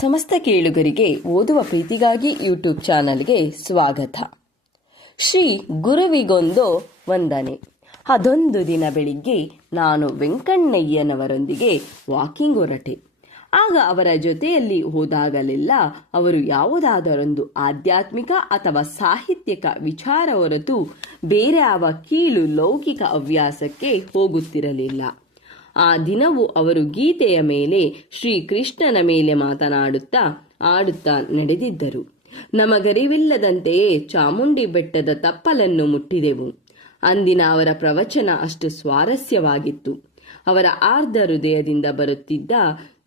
ಸಮಸ್ತ ಕೇಳುಗರಿಗೆ ಓದುವ ಪ್ರೀತಿಗಾಗಿ ಯೂಟ್ಯೂಬ್ ಚಾನಲ್ಗೆ ಸ್ವಾಗತ. ಶ್ರೀ ಗುರುವಿಗೊಂದು ವಂದನೆ. ಅದೊಂದು ದಿನ ಬೆಳಿಗ್ಗೆ ನಾನು ವೆಂಕಣ್ಣಯ್ಯನವರೊಂದಿಗೆ ವಾಕಿಂಗ್ ಹೊರಟೆ. ಆಗ ಅವರ ಜೊತೆಯಲ್ಲಿ ಹೋದಾಗಲೆಲ್ಲ ಅವರು ಯಾವುದಾದರೊಂದು ಆಧ್ಯಾತ್ಮಿಕ ಅಥವಾ ಸಾಹಿತ್ಯಿಕ ವಿಚಾರ ಹೊರತು ಬೇರೆ ಯಾವ ಕೀಳು ಲೌಕಿಕ ಹವ್ಯಾಸಕ್ಕೆ ಹೋಗುತ್ತಿರಲಿಲ್ಲ. ಆ ದಿನವೂ ಅವರು ಗೀತೆಯ ಮೇಲೆ, ಶ್ರೀಕೃಷ್ಣನ ಮೇಲೆ ಮಾತನಾಡುತ್ತಾ ಆಡುತ್ತಾ ನಡೆದಿದ್ದರು. ನಮಗರಿವಿಲ್ಲದಂತೆಯೇ ಚಾಮುಂಡಿ ಬೆಟ್ಟದ ತಪ್ಪಲನ್ನು ಮುಟ್ಟಿದೆವು. ಅಂದಿನ ಅವರ ಪ್ರವಚನ ಅಷ್ಟು ಸ್ವಾರಸ್ಯವಾಗಿತ್ತು. ಅವರ ಆರ್ಧ ಹೃದಯದಿಂದ ಬರುತ್ತಿದ್ದ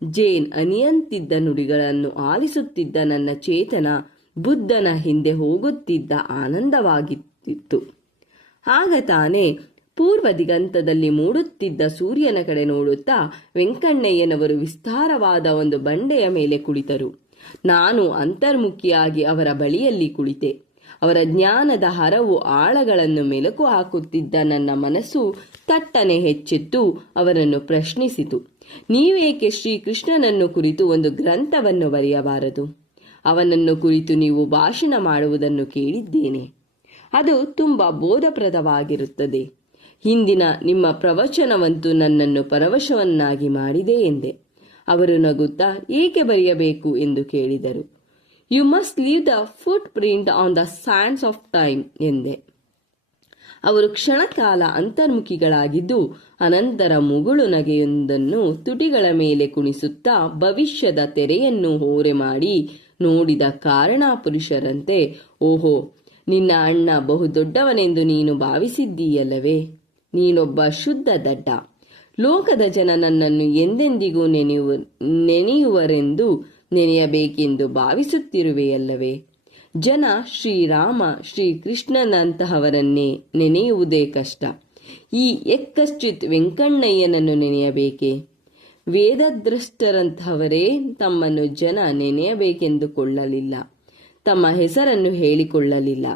ಜೇನ್ ಅನಿಯಂತಿದ್ದ ನುಡಿಗಳನ್ನು ಆಲಿಸುತ್ತಿದ್ದ ನನ್ನ ಚೇತನ, ಬುದ್ಧನ ಹಿಂದೆ ಹೋಗುತ್ತಿದ್ದ ಆನಂದವಾಗಿತ್ತು. ಆಗ ತಾನೇ ಪೂರ್ವ ದಿಗಂತದಲ್ಲಿ ಮೂಡುತ್ತಿದ್ದ ಸೂರ್ಯನ ಕಡೆ ನೋಡುತ್ತಾ ವೆಂಕಣ್ಣಯ್ಯನವರು ವಿಸ್ತಾರವಾದ ಒಂದು ಬಂಡೆಯ ಮೇಲೆ ಕುಳಿತರು. ನಾನು ಅಂತರ್ಮುಖಿಯಾಗಿ ಅವರ ಬಳಿಯಲ್ಲಿ ಕುಳಿತೆ. ಅವರ ಜ್ಞಾನದ ಹರವು ಆಳಗಳನ್ನು ಮೆಲುಕು ಹಾಕುತ್ತಿದ್ದ ನನ್ನ ಮನಸ್ಸು ತಟ್ಟನೆ ಹೆಚ್ಚಿತ್ತು, ಅವರನ್ನು ಪ್ರಶ್ನಿಸಿತು. ನೀವೇಕೆ ಶ್ರೀಕೃಷ್ಣನನ್ನು ಕುರಿತು ಒಂದು ಗ್ರಂಥವನ್ನು ಬರೆಯಬಾರದು? ಅವನನ್ನು ಕುರಿತು ನೀವು ಭಾಷಣ ಮಾಡುವುದನ್ನು ಕೇಳಿದ್ದೇನೆ. ಅದು ತುಂಬ ಬೋಧಪ್ರದವಾಗಿರುತ್ತದೆ. ಹಿಂದಿನ ನಿಮ್ಮ ಪ್ರವಚನವಂತೂ ನನ್ನನ್ನು ಪರವಶವನ್ನಾಗಿ ಮಾಡಿದೆ ಎಂದೆ. ಅವರು ನಗುತ್ತಾ, ಏಕೆ ಬರೆಯಬೇಕು ಎಂದು ಕೇಳಿದರು. You must leave the footprint on the sands of time ಎಂದೆ. ಅವರು ಕ್ಷಣಕಾಲ ಅಂತರ್ಮುಖಿಗಳಾಗಿದ್ದು, ಅನಂತರ ಮುಗುಳು ನಗೆಯೊಂದನ್ನು ತುಟಿಗಳ ಮೇಲೆ ಕುಣಿಸುತ್ತಾ, ಭವಿಷ್ಯದ ತೆರೆಯನ್ನು ಹೋರೆ ಮಾಡಿ ನೋಡಿದ ಕಾರಣ ಪುರುಷರಂತೆ, ಓಹೋ, ನಿನ್ನ ಅಣ್ಣ ಬಹುದೊಡ್ಡವನೆಂದು ನೀನು ಭಾವಿಸಿದ್ದೀಯಲ್ಲವೇ? ನೀನೊಬ್ಬ ಶುದ್ಧ ದಡ್ಡ. ಲೋಕದ ಜನ ನನ್ನನ್ನು ಎಂದೆಂದಿಗೂ ನೆನೆಯುವ ನೆನೆಯುವರೆಂದು ನೆನೆಯಬೇಕೆಂದು ಭಾವಿಸುತ್ತಿರುವೆಯಲ್ಲವೇ. ಜನ ಶ್ರೀರಾಮ, ಶ್ರೀಕೃಷ್ಣನಂತಹವರನ್ನೇ ನೆನೆಯುವುದೇ ಕಷ್ಟ. ಈ ಎಕ್ಕಶ್ಚಿತ್ ವೆಂಕಣ್ಣಯ್ಯನನ್ನು ನೆನೆಯಬೇಕೆ? ವೇದದ್ರಷ್ಟರಂತಹವರೇ ತಮ್ಮನ್ನು ಜನ ನೆನೆಯಬೇಕೆಂದುಕೊಳ್ಳಲಿಲ್ಲ. ತಮ್ಮ ಹೆಸರನ್ನು ಹೇಳಿಕೊಳ್ಳಲಿಲ್ಲ.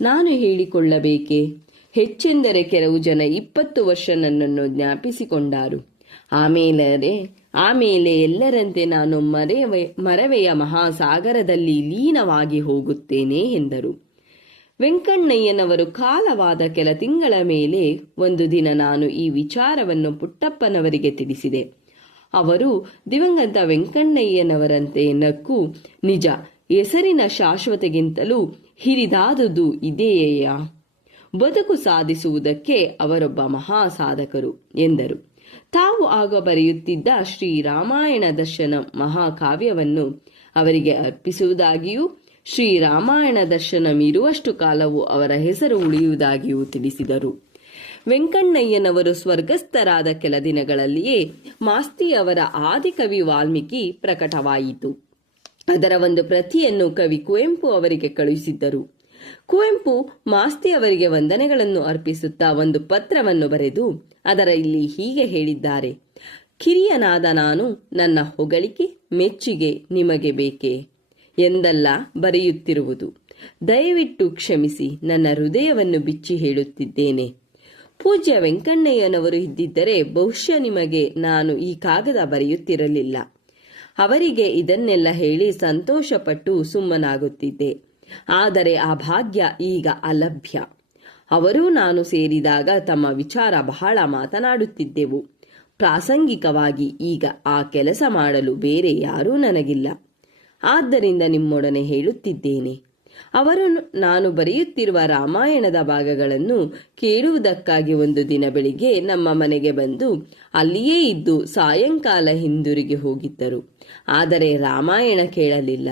ನಾನು ಹೇಳಿಕೊಳ್ಳಬೇಕೆ? ಹೆಚ್ಚೆಂದರೆ ಕೆಲವು ಜನ ಇಪ್ಪತ್ತು ವರ್ಷ ನನ್ನನ್ನು ಜ್ಞಾಪಿಸಿಕೊಂಡರು. ಆಮೇಲೆ ಆಮೇಲೆ ಎಲ್ಲರಂತೆ ನಾನು ಮರೆವೆ, ಮರವೆಯ ಮಹಾಸಾಗರದಲ್ಲಿ ಲೀನವಾಗಿ ಹೋಗುತ್ತೇನೆ ಎಂದರು. ವೆಂಕಣ್ಣಯ್ಯನವರು ಕಾಲವಾದ ಕೆಲ ತಿಂಗಳ ಮೇಲೆ ಒಂದು ದಿನ ನಾನು ಈ ವಿಚಾರವನ್ನು ಪುಟ್ಟಪ್ಪನವರಿಗೆ ತಿಳಿಸಿದೆ. ಅವರು ದಿವಂಗತ ವೆಂಕಣ್ಣಯ್ಯನವರಂತೆ ನಕ್ಕು, ನಿಜ, ಹೆಸರಿನ ಶಾಶ್ವತೆಗಿಂತಲೂ ಹಿರಿದಾದುದು ಇದೆಯೇಯಾ? ಬದುಕು ಸಾಧಿಸುವುದಕ್ಕೆ ಅವರೊಬ್ಬ ಮಹಾ ಸಾಧಕರು ಎಂದರು. ತಾವು ಆಗ ಬರೆಯುತ್ತಿದ್ದ ಶ್ರೀರಾಮಾಯಣ ದರ್ಶನ ಮಹಾಕಾವ್ಯವನ್ನು ಅವರಿಗೆ ಅರ್ಪಿಸುವುದಾಗಿಯೂ ಶ್ರೀರಾಮಾಯಣ ದರ್ಶನಮಿರುವಷ್ಟು ಕಾಲವು ಅವರ ಹೆಸರು ಉಳಿಯುವುದಾಗಿಯೂ ತಿಳಿಸಿದರು. ವೆಂಕಣ್ಣಯ್ಯನವರು ಸ್ವರ್ಗಸ್ಥರಾದ ಕೆಲ ದಿನಗಳಲ್ಲಿಯೇ ಮಾಸ್ತಿಯವರ ಆದಿಕವಿ ವಾಲ್ಮೀಕಿ ಪ್ರಕಟವಾಯಿತು. ಅದರ ಒಂದು ಪ್ರತಿಯನ್ನು ಕವಿ ಕುವೆಂಪು ಅವರಿಗೆ ಕಳುಹಿಸಿದ್ದರು. ಕುವೆಂಪು ಮಾಸ್ತಿಯವರಿಗೆ ವಂದನೆಗಳನ್ನು ಅರ್ಪಿಸುತ್ತಾ ಒಂದು ಪತ್ರವನ್ನು ಬರೆದು ಅದರ ಇಲ್ಲಿ ಹೀಗೆ ಹೇಳಿದ್ದಾರೆ. ಕಿರಿಯನಾದ ನಾನು ನನ್ನ ಹೊಗಳಿಕೆ ಮೆಚ್ಚುಗೆ ನಿಮಗೆ ಬೇಕೇ? ಎಂದಲ್ಲ ಬರೆಯುತ್ತಿರುವುದು. ದಯವಿಟ್ಟು ಕ್ಷಮಿಸಿ, ನನ್ನ ಹೃದಯವನ್ನು ಬಿಚ್ಚಿ ಹೇಳುತ್ತಿದ್ದೇನೆ. ಪೂಜ್ಯ ವೆಂಕಣ್ಣಯ್ಯನವರು ಇದ್ದಿದ್ದರೆ ಬಹುಶಃ ನಿಮಗೆ ನಾನು ಈ ಕಾಗದ ಬರೆಯುತ್ತಿರಲಿಲ್ಲ. ಅವರಿಗೆ ಇದನ್ನೆಲ್ಲ ಹೇಳಿ ಸಂತೋಷಪಟ್ಟು ಸುಮ್ಮನಾಗುತ್ತಿದ್ದೆ. ಆದರೆ ಆ ಭಾಗ್ಯ ಈಗ ಅಲಭ್ಯ. ಅವರೂ ನಾನು ಸೇರಿದಾಗ ತಮ್ಮ ವಿಚಾರ ಬಹಳ ಮಾತನಾಡುತ್ತಿದ್ದೆವು. ಪ್ರಾಸಂಗಿಕವಾಗಿ ಈಗ ಆ ಕೆಲಸ ಮಾಡಲು ಬೇರೆ ಯಾರೂ ನನಗಿಲ್ಲ. ಆದ್ದರಿಂದ ನಿಮ್ಮೊಡನೆ ಹೇಳುತ್ತಿದ್ದೇನೆ. ಅವರು ನಾನು ಬರೆಯುತ್ತಿರುವ ರಾಮಾಯಣದ ಭಾಗಗಳನ್ನು ಕೇಳುವುದಕ್ಕಾಗಿ ಒಂದು ದಿನ ಬೆಳಿಗ್ಗೆ ನಮ್ಮ ಮನೆಗೆ ಬಂದು ಅಲ್ಲಿಯೇ ಇದ್ದು ಸಾಯಂಕಾಲ ಹಿಂದಿರುಗಿ ಹೋಗಿದ್ದರು. ಆದರೆ ರಾಮಾಯಣ ಕೇಳಲಿಲ್ಲ.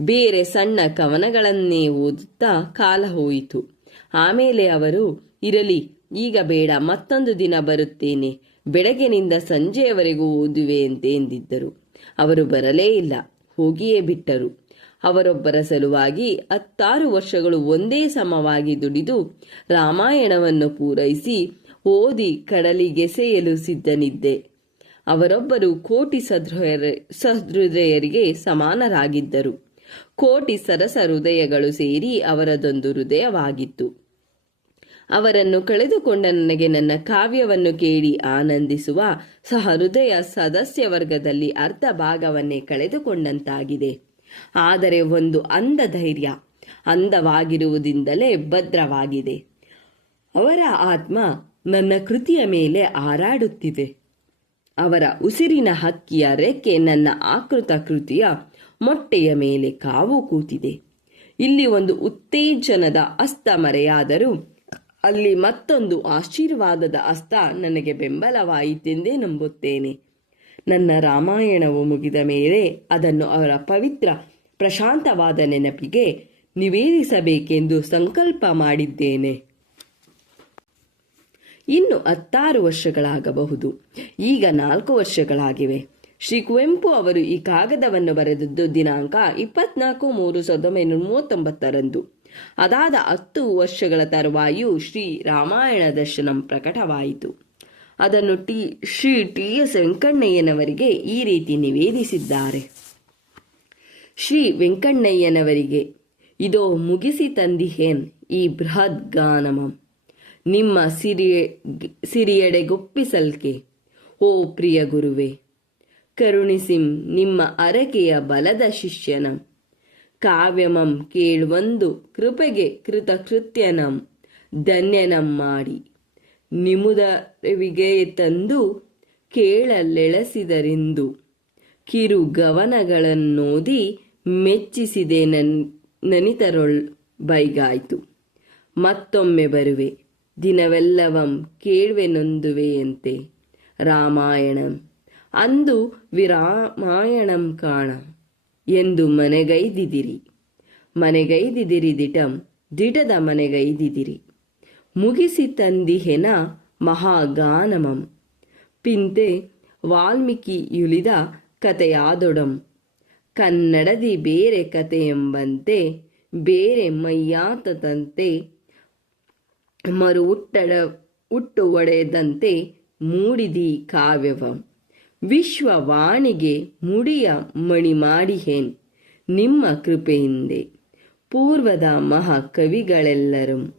ಬೇರೆ ಸಣ್ಣ ಕವನಗಳನ್ನೇ ಓದುತ್ತಾ ಕಾಲ ಹೋಯಿತು. ಆಮೇಲೆ ಅವರು, ಇರಲಿ, ಈಗ ಬೇಡ, ಮತ್ತೊಂದು ದಿನ ಬರುತ್ತೇನೆ ಬೆಳಗಿನಿಂದ ಸಂಜೆಯವರೆಗೂ ಓದುವೆ ಅಂತ ಎಂದಿದ್ದರು. ಅವರು ಬರಲೇ ಇಲ್ಲ, ಹೋಗಿಯೇ ಬಿಟ್ಟರು. ಅವರೊಬ್ಬರ ಸಲುವಾಗಿ ಹತ್ತಾರು ವರ್ಷಗಳು ಒಂದೇ ಸಮವಾಗಿ ದುಡಿದು ರಾಮಾಯಣವನ್ನು ಪೂರೈಸಿ ಓದಿ ಕಡಲಿಗೆಸೆಯಲು ಸಿದ್ಧನಿದ್ದೆ. ಅವರೊಬ್ಬರು ಕೋಟಿ ಸದೃಹ ಸಹೃದಯರಿಗೆ ಸಮಾನರಾಗಿದ್ದರು. ಕೋಟಿ ಸರಸ ಹೃದಯಗಳು ಸೇರಿ ಅವರದೊಂದು ಹೃದಯವಾಗಿತ್ತು. ಅವರನ್ನು ಕಳೆದುಕೊಂಡ ನನಗೆ ನನ್ನ ಕಾವ್ಯವನ್ನು ಕೇಳಿ ಆನಂದಿಸುವ ಸಹೃದಯ ಸದಸ್ಯ ವರ್ಗದಲ್ಲಿ ಅರ್ಧ ಭಾಗವನ್ನೇ ಕಳೆದುಕೊಂಡಂತಾಗಿದೆ. ಆದರೆ ಒಂದು ಅಂದ ಧೈರ್ಯ ಅಂದವಾಗಿರುವುದಿಂದಲೇ ಭದ್ರವಾಗಿದೆ. ಅವರ ಆತ್ಮ ನನ್ನ ಕೃತಿಯ ಮೇಲೆ ಹಾರಾಡುತ್ತಿದೆ. ಅವರ ಉಸಿರಿನ ಹಕ್ಕಿಯ ರೆಕ್ಕೆ ನನ್ನ ಆಕೃತ ಕೃತಿಯ ಮೊಟ್ಟೆಯ ಮೇಲೆ ಕಾವು ಕೂತಿದೆ. ಇಲ್ಲಿ ಒಂದು ಉತ್ತೇಜನದ ಅಸ್ತ ಮರೆಯಾದರೂ ಅಲ್ಲಿ ಮತ್ತೊಂದು ಆಶೀರ್ವಾದದ ಅಸ್ತ ನನಗೆ ಬೆಂಬಲವಾಯಿತೆಂದೇ ನಂಬುತ್ತೇನೆ. ನನ್ನ ರಾಮಾಯಣವು ಮುಗಿದ ಮೇಲೆ ಅದನ್ನು ಅವರ ಪವಿತ್ರ, ಪ್ರಶಾಂತವಾದ ನೆನಪಿಗೆ ನಿವೇದಿಸಬೇಕೆಂದು ಸಂಕಲ್ಪ ಮಾಡಿದ್ದೇನೆ. ಇನ್ನು ಹತ್ತಾರು ವರ್ಷಗಳಾಗಬಹುದು. ಈಗ ನಾಲ್ಕು ವರ್ಷಗಳಾಗಿವೆ. ಶ್ರೀ ಕುವೆಂಪು ಅವರು ಈ ಕಾಗದವನ್ನು ಬರೆದದ್ದು ದಿನಾಂಕ ಇಪ್ಪತ್ನಾಲ್ಕು ಮೂರು ಸಾವಿರದ ಒಂಬೈನೂರ ಮೂವತ್ತೊಂಬತ್ತರಂದು. ಅದಾದ ಹತ್ತು ವರ್ಷಗಳ ತರುವಾಯು ಶ್ರೀ ರಾಮಾಯಣ ದರ್ಶನಂ ಪ್ರಕಟವಾಯಿತು. ಅದನ್ನು ಟಿ, ಶ್ರೀ ಟಿ ಎಸ್ ವೆಂಕಣ್ಣಯ್ಯನವರಿಗೆ ಈ ರೀತಿ ನಿವೇದಿಸಿದ್ದಾರೆ. ಶ್ರೀ ವೆಂಕಣ್ಣಯ್ಯನವರಿಗೆ, ಇದೋ ಮುಗಿಸಿ ತಂದಿಹೇನ್ ಈ ಬೃಹತ್ ಗಾನಮ. ನಿಮ್ಮ ಸಿರಿಯ ಸಿರಿಯೆಡೆಗೊಪ್ಪಿಸಲ್ಕೆ ಓ ಪ್ರಿಯ ಗುರುವೆ ಕರುಣಿಸಿಂ ನಿಮ್ಮ ಅರಕೆಯ ಬಲದ ಶಿಷ್ಯನಂ. ಕಾವ್ಯಮಂ ಕೇಳುವಂದು ಕೃಪೆಗೆ ಕೃತಕೃತ್ಯನಂ. ಧನ್ಯನಂ ಮಾಡಿ. ನಿಮುದರಿವಿಗೆ ತಂದು ಕೇಳಲೆಳಸಿದರೆಂದು. ಕಿರು ಗವನಗಳನ್ನೋದಿ ಮೆಚ್ಚಿಸಿದೆ ನನ್ ನನಿತರೊಳ್ ಬೈಗಾಯ್ತು. ಮತ್ತೊಮ್ಮೆ ಬರುವೆ. ದಿನವೆಲ್ಲವಂ ಕೇಳ್ವೆನೊಂದುವೆಯಂತೆ ರಾಮಾಯಣಂ. ಅಂದು ವಿರಾಮಾಯಣಂ ಕಾಣ. ಎಂದು ಮನೆಗೈದಿದಿರಿ. ಮನೆಗೈದಿದಿರಿ ದಿಟಂ, ದಿಟದ ಮನೆಗೈದಿದಿರಿ. ಮುಗಿಸಿ ತಂದಿಹೆನ ಮಹಾಗಾನಮಂ. ಪಿಂತೆ ವಾಲ್ಮೀಕಿಯುಲಿದ ಕಥೆಯಾದೊಡಂ. ಕನ್ನಡದಿ ಬೇರೆ ಕಥೆಯೆಂಬಂತೆ, ಬೇರೆ ಮೈಯಾತದಂತೆ ಮರು ಹುಟ್ಟಡ ಹುಟ್ಟು ಒಡೆದಂತೆ ಮೂಡಿದಿ ಕಾವ್ಯವಂ. ವಿಶ್ವವಾಣಿಗೆ ಮುಡಿಯ ಮಣಿ ಮಾಡಿಹೇನ್ ನಿಮ್ಮ ಕೃಪೆಯಿಂದೆ. ಪೂರ್ವದ ಮಹಾಕವಿಗಳೆಲ್ಲರೂ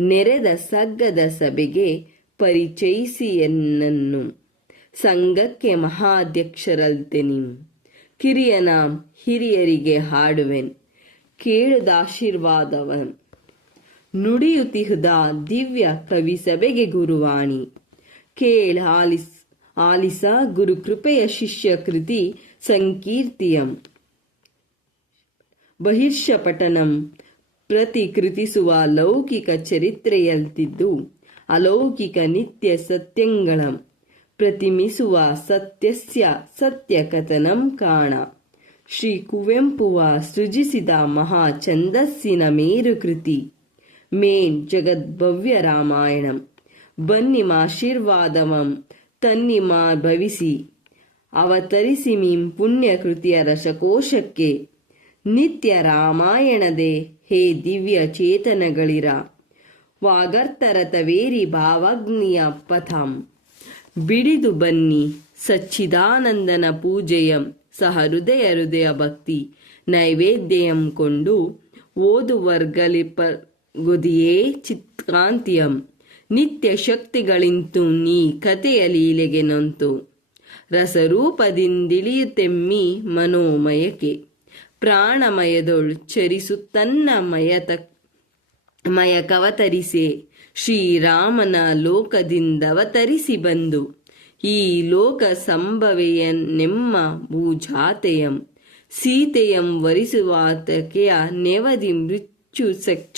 ನೆರೆದ ಸಗ್ಗದ ಸಭೆಗೆ ಪರಿಚಯಿಸಿ ಎನ್ನನ್ನು. ಸಂಘಕ್ಕೆ ಮಹಾಧ್ಯಕ್ಷರಲ್ತೆ ನೀವು ಕಿರಿಯನಾಂ ಹಿರಿಯರಿಗೆ ಹಾಡುವೆನ್. ಕೇಳದಾಶೀರ್ವಾದವನ್. ನುಡಿಯುತಿಹುದ ದಿವ್ಯ ಕವಿ ಸಭೆಗೆ ಗುರುವಾಣಿ. ಕೇಳ ಆಲಿಸ ಗುರುಕೃಪೆಯ ಶಿಷ್ಯ ಕೃತಿ ಸಂಕೀರ್ತಿಯಂ. ಬಹಿರ್ಷ ಪಠನಂ ಪ್ರತಿಕೃತಿಸುವ ಲೌಕಿಕ ಚರಿತ್ರೆಯಂತಿದ್ದು ಅಲೌಕಿಕ ನಿತ್ಯ ಸತ್ಯಂಗಳಂ. ಪ್ರತಿಮಿಸುವ ಸತ್ಯಸ್ಯ ಸತ್ಯ ಕಥನಂ ಕಾಣ. ಶ್ರೀ ಕುವೆಂಪುವ ಸೃಜಿಸಿದ ಮಹಾ ಛಂದಸ್ಸಿನ ಮೇರು ಕೃತಿ ಮೇನ್ ಜಗದ್ಭವ್ಯ ರಾಮಾಯಣಂ. ಬನ್ನಿಮಾಶೀರ್ವಾದವಂ ತನ್ನಿಮಾ ಭವಿಸಿ ಅವತರಿಸಿ ಮೀಂ ಪುಣ್ಯ ಕೃತಿಯ ರಸಕೋಶಕ್ಕೆ. ನಿತ್ಯ ರಾಮಾಯಣದೆ ಹೇ ದಿವ್ಯ ಚೇತನಗಳಿರ. ವಾಗರ್ತರತವೇರಿ ಭಾವಗ್ನಿಯ ಪಥಂ. ಬಿಡಿದು ಬನ್ನಿ ಸಚ್ಚಿದಾನಂದನ ಪೂಜೆಯಂ ಸಹ ಹೃದಯ ಹೃದಯ ಭಕ್ತಿ ನೈವೇದ್ಯಂ ಕೊಂಡು ಓದುವರ್ಗಲಿಪ ಗುದಿಯೇ ಚಿತ್ಕಾಂತಿಯಂ. ನಿತ್ಯ ಶಕ್ತಿಗಳಿಂತು ನೀ ಕಥೆಯ ಲೀಲೆಗೆ ನಂತು. ರಸರೂಪದಿಂದಿಳಿಯುತ್ತೆಮ್ಮಿ ಮನೋಮಯಕ್ಕೆ. ಪ್ರಾಣಮಯದೊಳ್ ಚರಿಸುತ್ತನ್ನ ಮಯತ ಮಯಕವತರಿಸೆ ಶ್ರೀರಾಮನ ಲೋಕದಿಂದವತರಿಸಿ ಬಂದು. ಈ ಲೋಕ ಸಂಭವೆಯನ್ನೆಮ್ಮ ಭೂಜಾತೆಯಂ. ಸೀತೆಯಂ ವರಿಸುವಾತಕೆಯ ನೆವದಿ ಮೃತ್ಯು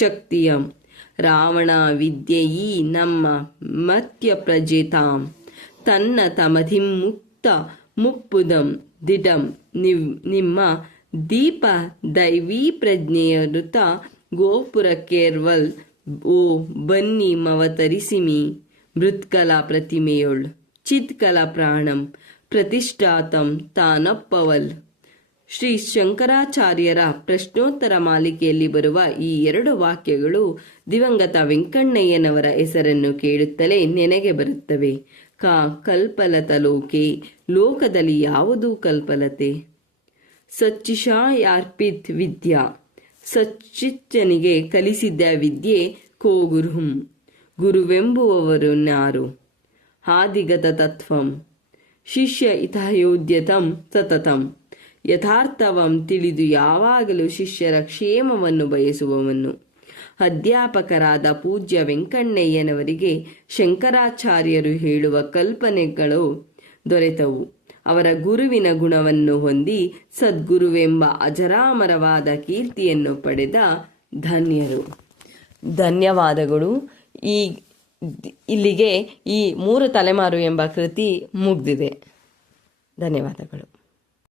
ಶಕ್ತಿಯಂ. ರಾವಣ ವಿದ್ಯೆಯೀ ನಮ್ಮ ಮತ್ಯ ಪ್ರಜೆತಾಂ ತನ್ನ ತಮಧಿಂ ಮುಕ್ತ ಮುಪ್ಪುದಂ ದಿಟಂ. ನಿವ್, ನಿಮ್ಮ ದೀಪ ದೈವೀ ಪ್ರಜ್ಞೆಯ ಋತ ಗೋಪುರಕ್ಕೇರ್ವಲ್. ಓ ಬನ್ನಿ ಮವತರಿಸಿಮಿ ಮೃತ್ಕಲಾ ಪ್ರತಿಮೆಯೊಳ್. ಚಿತ್ಕಲಾ ಪ್ರಾಣಂ ಪ್ರತಿಷ್ಠಾತಂ ತಾನಪ್ಪವಲ್. ಶ್ರೀ ಶಂಕರಾಚಾರ್ಯರ ಪ್ರಶ್ನೋತ್ತರ ಮಾಲಿಕೆಯಲ್ಲಿ ಬರುವ ಈ ಎರಡು ವಾಕ್ಯಗಳು ದಿವಂಗತ ವೆಂಕಣ್ಣಯ್ಯನವರ ಹೆಸರನ್ನು ಕೇಳುತ್ತಲೇ ನೆನೆಗೆ ಬರುತ್ತವೆ. ಕ ಕಲ್ಪಲತ ಲೋಕೆ, ಲೋಕದಲ್ಲಿ ಯಾವುದು ಕಲ್ಪಲತೆ? ಸಚ್ಚಿಷಾಯಾರ್ಪಿತ್ ವಿದ್ಯಾ, ಸಚ್ಚಿಚ್ಚನಿಗೆ ಕಲಿಸಿದ್ದ ವಿದ್ಯೆ ಕೋಗುರುಹುಂ ಗುರುವೆಂಬುವವರುನ್ಯಾರು ಹಾದಿಗತ ತತ್ವಂ, ಶಿಷ್ಯ ಇತಯೋದ್ಯತಂ ಸತತಂ. ಯಥಾರ್ಥವಂ ತಿಳಿದು ಯಾವಾಗಲೂ ಶಿಷ್ಯರ ಕ್ಷೇಮವನ್ನು ಬಯಸುವವನು. ಅಧ್ಯಾಪಕರಾದ ಪೂಜ್ಯ ವೆಂಕಣ್ಣಯ್ಯನವರಿಗೆ ಶಂಕರಾಚಾರ್ಯರು ಹೇಳುವ ಕಲ್ಪನೆಗಳು ದೊರೆತವು. ಅವರ ಗುರುವಿನ ಗುಣವನ್ನು ಹೊಂದಿ ಸದ್ಗುರುವೆಂಬ ಅಜರಾಮರವಾದ ಕೀರ್ತಿಯನ್ನು ಪಡೆದ ಧನ್ಯರು. ಧನ್ಯವಾದಗಳು. ಈ ಇಲ್ಲಿಗೆ ಈ ಮೂರು ತಲೆಮಾರು ಎಂಬ ಕೃತಿ ಮುಗ್ದಿದೆ. ಧನ್ಯವಾದಗಳು.